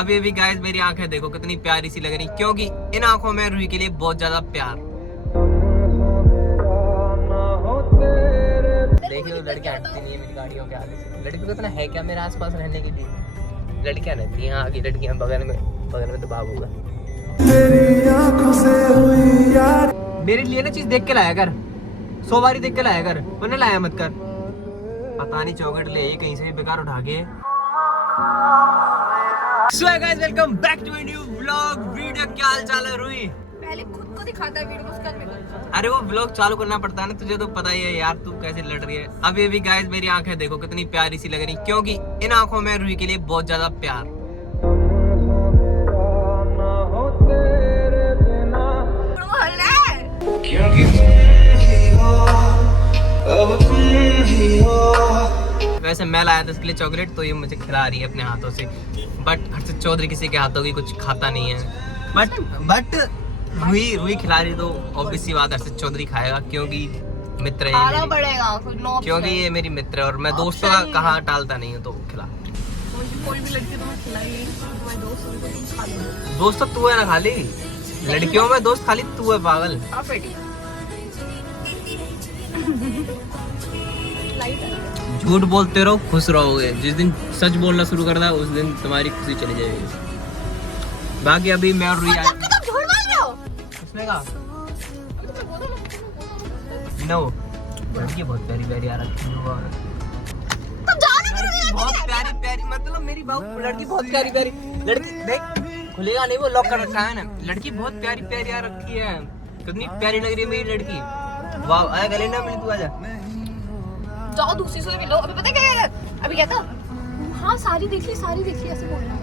अभी अभी गाइस मेरी आंखें देखो कितनी प्यारी सी लग रही, क्योंकि इन आंखों में रूही के लिए बहुत ज्यादा प्यार। देखिए लड़कियां हटती नहीं है मेरी गाड़ियों के आगे से। लड़की को इतना है क्या मेरे आसपास रहने के लिए? लड़कियां रहती हैं आगे, लड़कियां बगल में तो बाबू होगा। मेरे लिए ना चीज देख के लाया कर, 100 बारी देख के लाया कर, वरना लाया मत कर। पता नहीं चौकट ले कहीं से बेकार उठा के। So guys welcome back to a new vlog video. क्या हाल चाल है रूही? पहले खुद को दिखाता है वीडियो को, उसके बाद मेरे को। अरे वो व्लॉग चालू करना पड़ता है ना, तुझे तो पता ही है यार तू कैसे लड़ रही है। अभी अभी गाइस मेरी आंखें देखो कितनी प्यारी सी लग रही, क्योंकि इन आंखों में रूही के लिए बहुत ज्यादा प्यार। वैसे मैं लाया था इसके लिए चॉकलेट, तो ये मुझे खिला रही है अपने हाथों से। बट हर्षित चौधरी किसी के हाथों की कुछ खाता नहीं है। बट रूही खिला रही तो ऑब्वियस सी बात हर्षित चौधरी खाएगा, क्योंकि मित्र है ये मेरी। क्योंकि ये मेरी मित्र है और मैं दोस्तों का कहाँ टालता नहीं हूँ, तो खिला। कोई भी लड़की तुम्हें खिलाई, तुम्हारे दोस्त को तुम खा लो। दोस्त तो तू है ना खाली, लड़कियों में दोस्त खाली तू है पागल। झूठ बोलते रहो खुश रहोगे, जिस दिन सच बोलना शुरू करना है उस दिन तुम्हारी खुशी चली जाएगी। बाकी अभी मैं और रूही आए। किसने कहा? नो लड़की बहुत प्यारी प्यारी आ रखी है, बहुत प्यारी प्यारी, मतलब मेरी बाबू लड़की बहुत प्यारी प्यारी। लड़की देख खुलेगा नहीं, वो लॉक कर रखा है ना। लड़की बहुत प्यारी प्यारी आ रखी है, कितनी प्यारी लग रही है मेरी लड़की। वाह आया गले ना मिली, तू आजा। जाओ दूसरी से मिलो। अभी पता क्या है, अभी क्या था? हाँ साड़ी देख ली ऐसे बोल रहा है।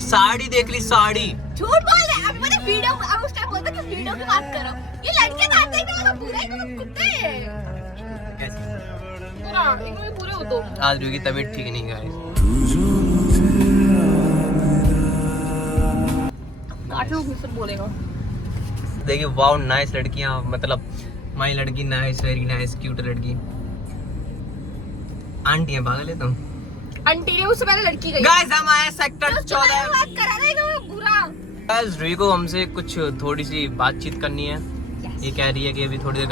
साड़ी देख ली साड़ी? झूठ बोल रहे हैं। अभी पता वीडियो, अब उस टाइम बोलता कि वीडियो की बात करो। ये लड़के बात देख रहे हैं, पूरा एकदम कुत्ते कैसे पूरा एकदम पूरे हो तो। आज रूही की तबीयत ठीक नहीं गाइस। काट लो मुझसे बोलेगा। देखिए वाओ नाइस लड़कियां, मतलब माई लड़की नाइस, वेरी नाइस, क्यूट लड़की। आंटी है पागल है तुम। आंटी ने उससे पहले लड़की गई। गाइस हम आए सेक्टर 14। बात करा रहे हो बुरा। गाइस रूही को हमसे कुछ थोड़ी सी बातचीत करनी है। ये कह रही है कि अभी थोड़ी देर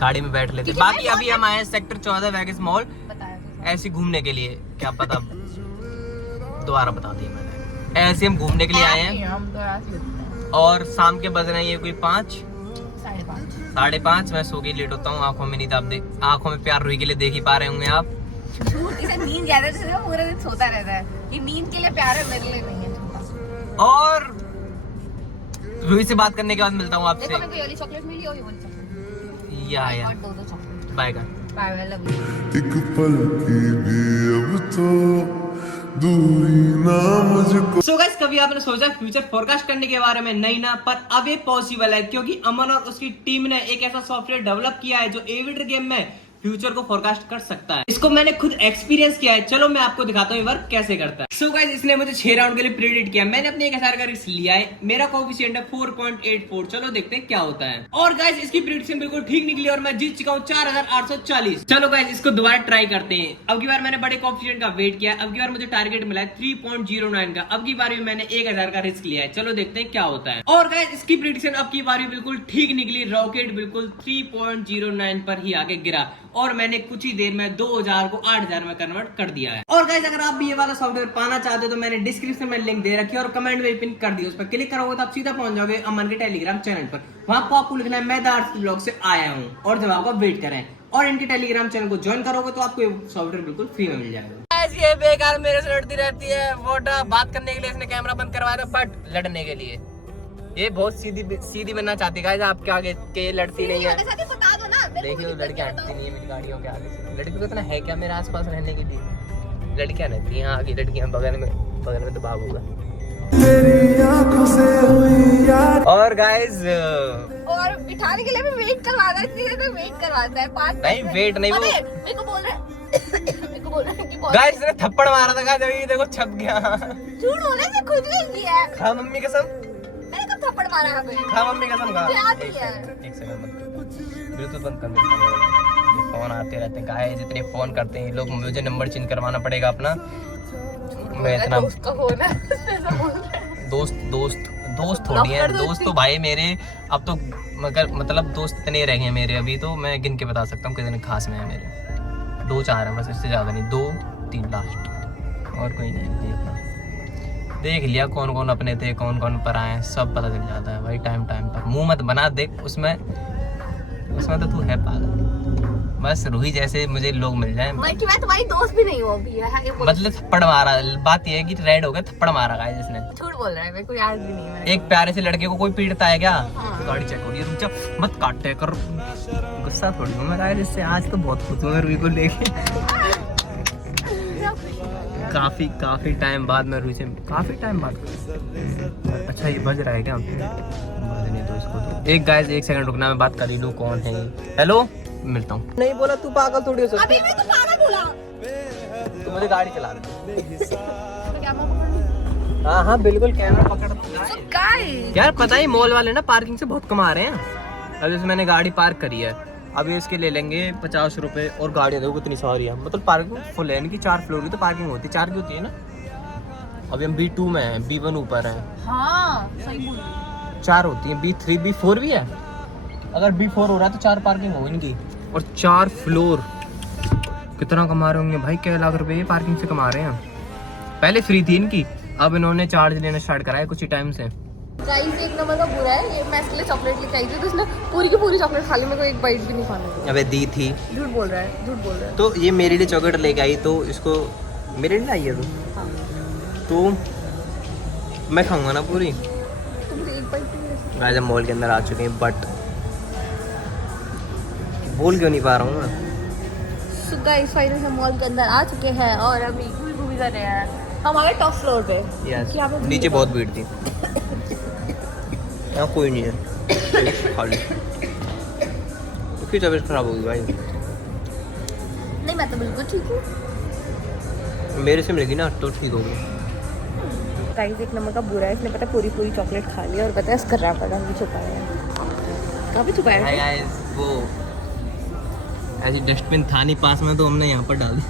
गाड़ी में बैठ लेते। बाकी अभी हम आए सेक्टर 14 वैगस मॉल ऐसे घूमने के लिए। क्या पता दोबारा बता दिया मैंने। ऐसे हम घूमने के लिए आए हैं और शाम के बज रहे हैं ये कोई 5 साढ़े 5। मैं सो के लेट होता हूँ, आंखों में नींद। आप आंखों में प्यार रूही के लिए देख ही पा रहे होंगे आप। इसे नींद ज्यादा है, पूरे दिन सोता रहता है। ये नींद के लिए प्यार है, मेरे लिए नहीं है। और रूही से बात करने के बाद मिलता हूँ आपसे। देखो मेरे को ये वाली चॉकलेट मिली और ये वाली चॉकलेट। या दो चॉकलेट। बाय कर। Bye bye, love you. एक पल की भी अब तो दूरी ना मुझको। सो गाइस कभी आपने सोचा फ्यूचर फोरकास्ट करने के बारे में? नहीं ना, पर अब ये पॉसिबल है, क्योंकि अमन और उसकी टीम ने एक ऐसा सॉफ्टवेयर डेवलप किया है जो एविटर गेम में फ्यूचर को फोरकास्ट कर सकता है। इसको मैंने खुद एक्सपीरियंस किया है, चलो मैं आपको दिखाता हूँ ये वर्क कैसे करता है। सो गाइस इसने मुझे 6 राउंड के लिए प्रेडिक्ट किया। मैंने अपने 1000 का रिस्क लिया है, मेरा कोएफिशिएंट है 4.84। चलो देखते हैं क्या होता है। और गाइस इसकी प्रेडिक्शन बिल्कुल ठीक निकली और मैं जीत चुका हूँ 4840। चलो गाइस इसको दोबारा ट्राई करते हैं। अब की बार मैंने बड़े कोएफिशिएंट का वेट किया, अब की बार मुझे टारगेट मिला है 3.09 का। अब की बार भी मैंने 1000 का रिस्क लिया है, चलो देखते हैं क्या होता है। और गाइस इसकी प्रेडिक्शन अब की बार भी बिल्कुल ठीक निकली। रॉकेट बिल्कुल 3.09 पर ही आके गिरा और मैंने कुछ ही देर में 2000 को 8000 में कन्वर्ट कर दिया है। और गाइस अगर आप भी ये वाला सॉफ्टवेयर पाना चाहते हो तो मैंने डिस्क्रिप्शन में लिंक दे रखी है और कमेंट में पिन कर दिया। उस पर क्लिक करोगे तो आप सीधा पहुंच जाओगे अमन के टेलीग्राम चैनल पर। वहां पर आपको लिखना है मैं द आर्ट्स ब्लॉग से आया हूँ और जब आपका वेट करें और इनके टेलीग्राम चैनल को ज्वाइन करोगे तो आपको सॉफ्टवेयर बिल्कुल फ्री में मिल जाएगा। ये बेकार मेरे से लड़ती रहती है। वोटा बात करने के लिए इसने कैमरा बंद करवाया था, बट लड़ने के लिए ये बहुत सीधी बनना चाहती है। आप क्या आगे के लड़ती नहीं है? देखिए लड़कियां हटती नहीं है मेरी गाड़ियों के आगे से। लड़की को इतना है क्या मेरे आसपास रहने के लिए? लड़कियां रहती हैं आगे, लड़कियां बगल में तो बाबू होगा। और गाइस और बिठाने के लिए भी वेट करवाता है, इतनी देर वेट करवाता है। 5 नहीं वेट नहीं, वो मेरे को बोल रहा है कि गाइस इसने थप्पड़ मारा था। गाइस अभी देखो छप गया। झूठ बोले से खुद भी किया है। खा मम्मी कसम, मैंने कब थप्पड़ मारा है? खा मम्मी कसम खा। याद नहीं है। एक सेकंड मत ब्लूटूथ बंद कर दे। फोन आते रहते हैं गाइस, जितने फोन करते हैं लोग। मुझे नंबर चेंज करवाना पड़ेगा अपना। मैं इतना दोस्त का फोन है ऐसा बोल रहा है। दोस्त थोड़ी है, दोस्त तो भाई मेरे अब तो मगर मतलब दोस्त इतने रह गए मेरे अभी, तो मैं गिन के बता सकता हूँ कितने खास में है मेरे। 2-4 हैं बस, इससे ज़्यादा नहीं, 2-3 लास्ट, और कोई नहीं है। देख लिया कौन कौन अपने थे, कौन कौन पर आए, सब पता चल जाता है भाई टाइम पर। मुंह मत बना, देख उसमें तो तू है पागल। बस रूही जैसे मुझे लोग मिल जाए। मैं तुम्हारी दोस्त भी नहीं हूँ अभी, मतलब थप्पड़ मारा, बात ये है कि रेड हो गया, थप्पड़ मारा गाइस जिसने। झूठ बोल रहा है, मेरे को याद भी नहीं है। एक प्यारे से लड़के को कोई पीटता है क्या? गाड़ी चेक हो रही है, रुक जा, मत काटे कर, गुस्सा थोड़ी हूँ मैं गाइस इससे। आज तो बहुत खुश हूँ मैं रूही को लेके। काफी टाइम बाद मैं रूही से काफी टाइम बाद। अच्छा ये बज रहा है क्या? बजने दो इसको तो। एक गाइस 1 सेकंड रुकना, मैं बात कर ही लूँ कौन है। हेलो, मिलता हूँ। नहीं बोला तू पागल थोड़ी हो सकती। अभी मैं तो पागल बोला। तू मुझे गाड़ी चला दे। तो कैमरा पकड़। हाँ बिल्कुल कैमरा पकड़। यार पता ही मॉल वाले ना पार्किंग से बहुत कमा रहे हैं। अब जैसे मैंने गाड़ी पार्क करी है, अभी इसके ले लेंगे 50 रुपए, और गाड़ियाँ देखो कितनी सारी है, मतलब पार्किंग फुल है। इनकी 4 फ्लोर की तो पार्किंग होती है, 4 की होती है ना। अभी हम B2 में हैं, B1 ऊपर है। हाँ सही बोल रही है। 4 होती है, B3 B4 भी है। अगर B4 हो रहा है तो 4 पार्किंग होगी इनकी, और 4 फ्लोर। कितना कमा रहे होंगे भाई, क्या लाख रुपए ये पार्किंग से कमा रहे हैं। पहले फ्री थी इनकी, अब इन्होंने चार्ज लेना स्टार्ट करा है कुछ ही टाइम से। गाइस एक नंबर का बुरा है ये, मैं इसके लिए चॉकलेट लेके आई थी तो उसने पूरी की पूरी चॉकलेट खा ली, मेरे को एक बाइट भी नहीं खाने दी। अबे दी थी। झूठ बोल रहा है। तो ये मेरे लिए चॉकलेट लेके आई, तो इसको मेरे लिए लाई है तो मैं खाऊंगा ना पूरी। तो मुझे एक बाइट भी। आज हम मॉल के अंदर आ चुके हैं, बट बोल क्यों नहीं पा रहा हूँ मैं। सो गाइस फाइनली हम मॉल के अंदर आ चुके हैं और अभी घूमी कर रहे हैं। हमारे टॉप फ्लोर पे। यस, यहाँ पे नीचे बहुत भीड़ थी। यहाँ कोई नहीं है, खाली। उसकी तबीयत खराब होगी भाई। नहीं मैं तो बिल्कुल ठीक हूँ। मेरे से मिलेगी ना तो ठीक होगी। गाइस एक नंबर का बुरा है, इसने पता पूरी चॉकलेट खा ली और पता है कर रहा पता नहीं छुपाया है। कहाँ पे छुपाया है? गाइस वो ऐसी डस्टबिन था नहीं पास में, तो हमने यहाँ पर डाल दी।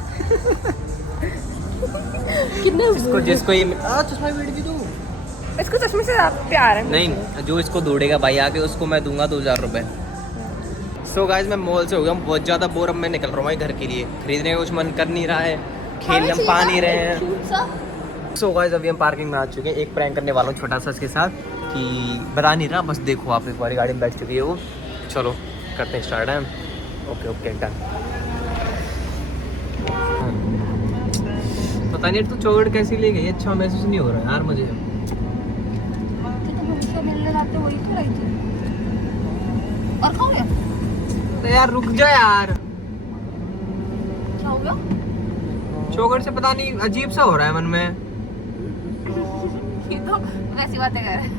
कितने जिसको ये चश्मा बेच दी तू। इसको चश्मे से प्यार है। नहीं, जो इसको दौड़ेगा भाई आके उसको मैं दूंगा 2000 रुपए। सो गाइस मैं मॉल से हो गया बहुत ज्यादा बोर, अब मैं निकल रहा हूँ घर के लिए। खरीदने का कुछ मन कर नहीं रहा है, खेलने हम पा नहीं रहे हैं। सो गाइस अभी हम पार्किंग में आ चुके हैं। एक प्रैंक करने वाला हूँ छोटा सा इसके साथ, कि बता नहीं रहा, बस देखो आप एक बार गाड़ी में बैठ चुकी है वो। चलो करते हैं स्टार्ट है। Okay done. पता नहीं तू चॉकलेट कैसी ले गई, अच्छा महसूस नहीं हो रहा है यार मुझे। मिलने जाते वही तो रही थी। और खाओगे? तो यार रुक जा यार, क्या हो गया? चॉकलेट से पता नहीं अजीब सा हो रहा है मन में। ये तो वैसी बातें कर रहे हैं।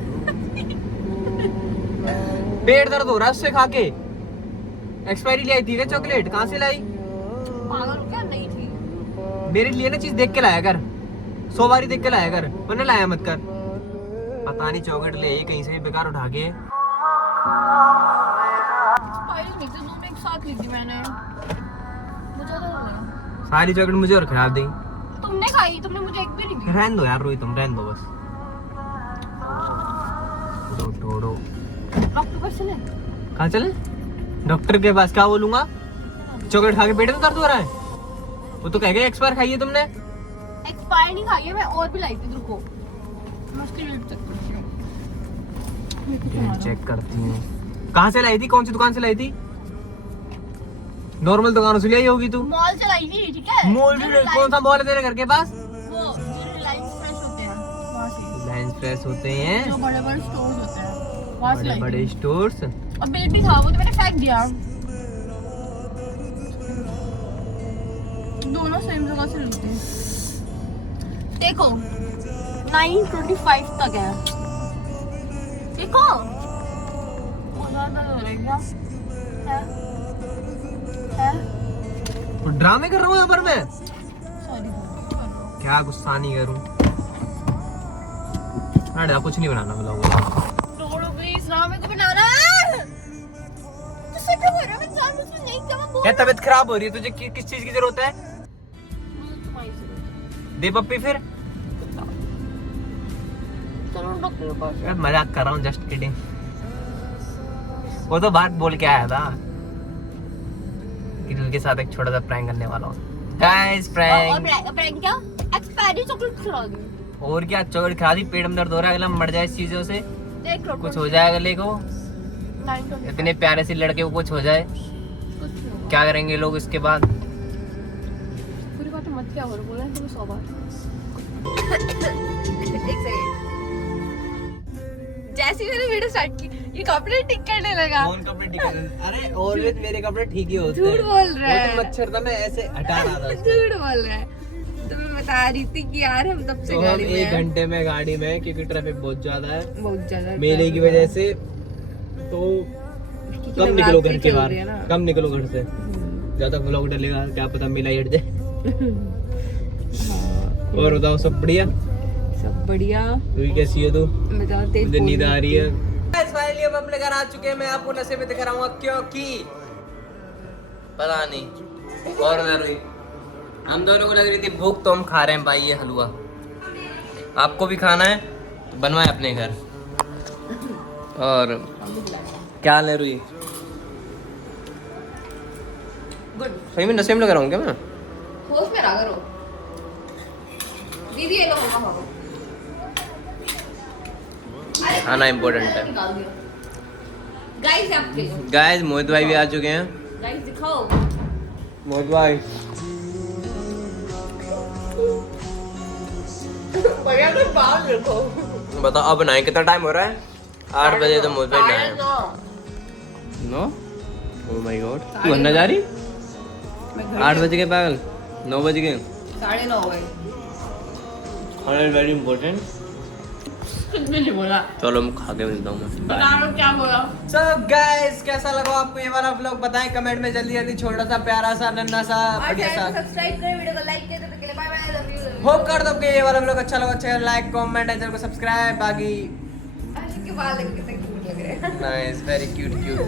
पेट दर्द हो रहा है उससे खा के। एक्सपायरी ले आई थी क्या चॉकलेट? कहाँ से लाई? पागल हो क्या? नहीं थी। मेरे लिए ना चीज देख के लाया कर, 100 बारी देख के लाया कर, वरना लाया मत कर। पता नहीं चॉकलेट ले आई कहीं से बेकार उठा के। एक्सपायरी नहीं थी, दोनों एक साथ ली थी मैंने। मुझे तो लगा सारी चॉकलेट मुझे और खिला दी। तुमने खाई, तुमने मुझे एक भी नहीं दी। रहने दो यार रोई, तुम रहने दो बस। डॉक्टर डॉक्टर पास चले? कहाँ चले? डॉक्टर के पास क्या बोलूंगा? चॉकलेट खा के पेट में दर्द हो रहा है? वो तो कह गए एक्सपायर खाई है तुमने। एक्सपायर नहीं खाई है, मैं और भी लाई थी। रुको मैं उसकी रेट चेक करती हूँ। कहाँ से लाई थी, कौन सी दुकान से लाई थी? नॉर्मल दुकानों से लाई होगी तू। मॉल से लाई थी, ठीक है? मॉल भी कौन सा मॉल है तेरे घर के पास? वो जो रिलायंस फ्रेश होते हैं वहाँ से। रिलायंस फ्रेश होते हैं, जो बड़े बड़े स्टोर्स होते हैं वहाँ से लाई बड़े थी। स्टोर्स। और बिल भी था, वो तो मैंने फेंक दिया। दोनों सेम जगह से ली थी। देखो 925 तक है। देखो हो रहा है क्या? है? ड्रामे कर रहा हूँ यहाँ पर मैं। सॉरी क्या गुस्सा नहीं करूँ? अरे कुछ नहीं बनाना ब्लॉग। प्लीज ना मेरे को बनाना। तो सच में बोल रहा है, मैं जानबूझ के नहीं किया, मैं बोल क्या तबीयत खराब हो रही है तुझे? किस चीज की जरूरत है? तुम्हारी जरूरत। दे पप्पी फिर। चलो रख लो बस। मैं मजाक कर रहा हूँ, जस्ट किडिंग। वो तो बात बोल के आया था कि उनके साथ एक छोटा सा प्रैंक करने वाला हूँ। गाइस और प्रैंक। प्रैंक क्या? एक्सपायरी चॉकलेट खिला दी। और क्या, चोट खा दी, पेट में दर्द हो रहा है, अगला मर जाए इस चीजों से, देख लो कुछ हो जाए अगले को। 925 इतने प्यारे से लड़के को कुछ हो जाए, कुछ नहीं होगा। क्या करेंगे लोग इसके बाद? पूरी बात मत क्या बोल रहे हैं तुम्हें 100 बार। एक सेकंड, जैसे ही मैंने वीडियो स्टार्ट की ये कपड़े टिक करने लगा। कौन कपड़े ठीक कर? अरे ऑलवेज मेरे कपड़े ठीक ही होते हैं। झूठ बोल रहा वो है। तो मच्छर था, मैं ऐसे हटा रहा था उसको। झूठ बोल रहा है। तो मैं बता रही थी कि यार हम तब से तो हम गाड़ी में 1 हैं। घंटे में गाड़ी में, क्योंकि ट्रैफिक बहुत ज्यादा है बहुत ज्यादा मेले की वजह से। तो क्योंकि कम निकलो घर नवरात्रि के चल बाहर, रही है ना। कम निकलो घर से। ज्यादा व्लॉग डलेगा, क्या पता मेला ही हट जाए। और बताओ, सब बढ़िया? सब बढ़िया। तू कैसी है? तू? बताओ तेज मुझे नींद आ रही है। बोल फाइनली अब अपने घर आ चुके हैं। मैं आपको नशे में दिखाऊंगा क्योंकि पता नहीं और जरूरी हम दोनों को लग रही थी भूख, तो हम खा रहे हैं भाई ये हलवा। आपको भी खाना है तो बनवाए अपने घर। और क्या ले रही? गुड। सही में नशे में लग रहा हूँ क्या मैं? होश में रहा करो। दीदी ये लो मम्मा खाओ। खाना इम्पोर्टेंट है। गाइस आप खेलो। गाइस मोहित भाई भी आ चुके हैं। गाइस दिखाओ। मोहित भाई बढ़िया कोई बाल रखो। बताओ अब नहाए, कितना टाइम हो रहा है? 8 बजे तो मोहित भाई नहाए। 9? ओह माय गॉड, तू अंदर जा रही? 8 बजे के पागल, 9 बज गए। 9:30 बजे। खाना वेरी इंपॉर्टेंट। कुछ भी नहीं बोला। चलो मैं खा के मिलता हूँ। बता लो क्या बोला। So guys, कैसा लगा आपको ये वाला व्लॉग? बताएं कमेंट में जल्दी जल्दी। छोटा सा प्यारा सा नन्हा सा बढ़िया सा। सब्सक्राइब करें, वीडियो को लाइक करें। तब तक के लिए bye bye, love you. Hope कर दो कि ये वाला व्लॉग अच्छा लगा, अच्छा लाइक कमेंट चैनल को सब्सक्राइब। बाकी आज के बाल कितने क्यूट लग रहे हैं। Nice, very cute cute.